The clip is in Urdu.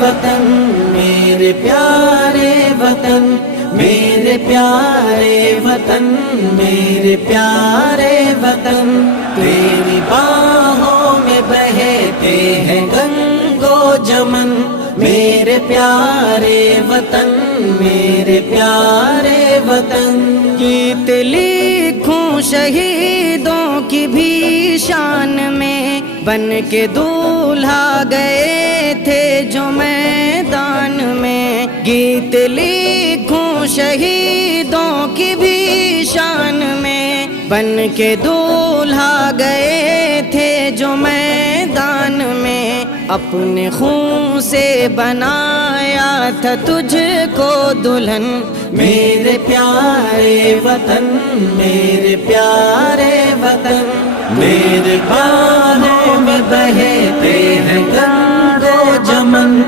وطن میرے پیارے وطن، میرے پیارے وطن، میرے پیارے وطن، تیری باہوں میں بہتے ہیں گنگ و جمن، میرے پیارے وطن، میرے پیارے وطن۔ گیت لکھوں شہیدوں کی بھی شان میں، بن کے دولہا گئے تھے جو میدان میں، گیت لکھوں شہیدوں کی بھی شان میں، بن کے دولہا گئے تھے جو میدان میں، اپنے خون سے بنایا تھا تجھ کو دلہن، میرے پیارے وطن، میرے پیارے وطن، میرے باہوں میں بہتے ہیں گنگ و جمن۔